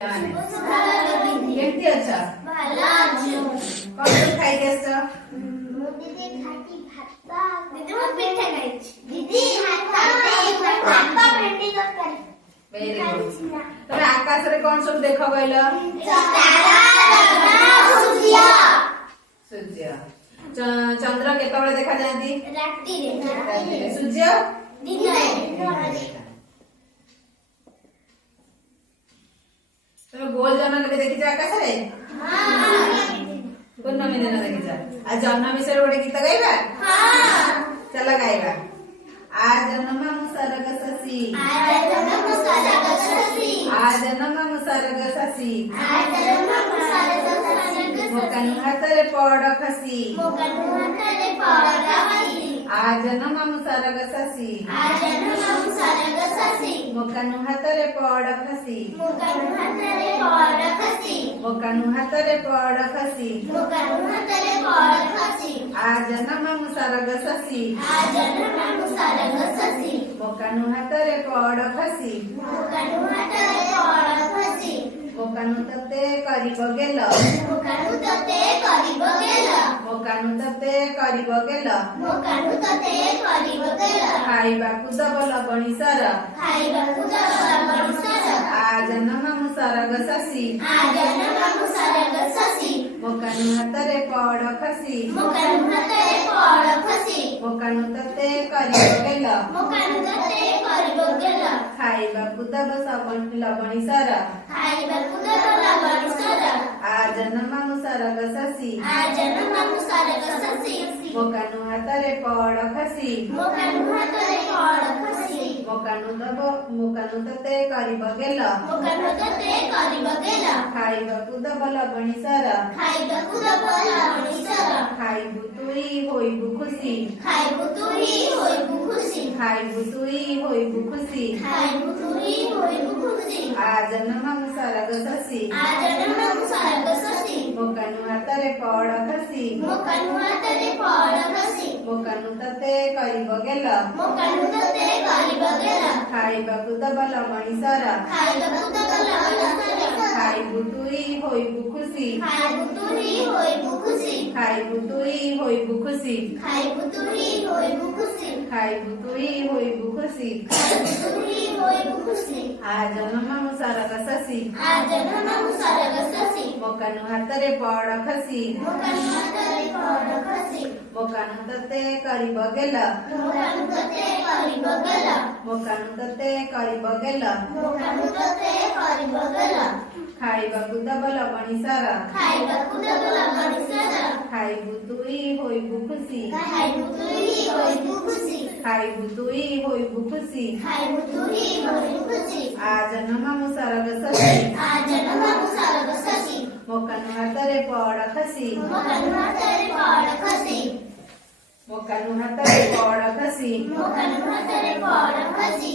କେମିତି ଅଛ? ଭଲ ଅଛି। କଣ ସବୁ ଖାଇକି ଆସିଛ? ମୁଁ ଦିଦି ଖାଇଛି ଭାତ। ଦିଦି ମୁଁ ପିଠା ଖାଇଛି। ଦିଦି ଭାତ ଭେଣ୍ଡି ତରକାରୀ। Very good. ତମେ ଆକାଶରେ କଣ ସବୁ ଦେଖ କହିଲ? ସୂର୍ଯ୍ୟ। ଚନ୍ଦ୍ର କେତେବେଳେ ଦେଖାଯାଆନ୍ତି? ରାତିରେ। ସୂର୍ଯ୍ୟ ଦିନରେ। ତମେ ଗୋଲ ଜହ୍ନ କେବେ ଦେଖିଛ ଆକାଶରେ? ପୂର୍ଣ୍ଣମୀ ଦିନ ଦେଖିଛ। ଆଉ ଜହ୍ନ ବିଷୟରେ ଗୋଟେ ଗୀତ ଗାଇବା? ଚାଲ ଗାଇବା। आ जन्म मुसरग शशि आ जन्म मुसरग शशि मोकनु हातरे पड़ खसी आ जन्म मुसरग शशि मोकनु हातरे पड़ खसी मोकनु हातरे पड़ खसी आ जन्म मुसरग शशि मोकनु हातरे पड़ खसी मोकनु तते करिब गेल मोकनु तते करिब गेल खाइबाकु दब लबणी सर आ जन्म मुसरग शशि मोकनु हातरे पड़ खसी मोकनु तते करिब गेल खाइबाकु दब लबणी सर आ जन्म मुसरग शशि मोकनु हातरे पड़ खसी मोकनु तते करिब गेल खाइबाकु दब लबणी सर खाइबु तुई होइबु खुशी खाइबु तुई होइबु खुशी आ जन्म मुसरग शशि मोकनु हातरे पड़ खसी मोकनु तते करिब गेल खाइबाकु दब लबणी सर खाइबु तुई होइबु खुशी खाइबु तुई होइबु खुशी खाइबु तुई होइबु खुशी आ जन्म मुसरग शशि मोकनु हातरे पड़ खसी मोकनु तते करिब गेल मोकनु तते करिब गेल खाइबाकु दब लबणी सर खाइबु तुई होइबु खुशी खाइबु तुई होइबु खुशी आ जन्म मुसरग शशि मोकनु हातरे पड़ खसी मोकनु हातरे पड़ खसी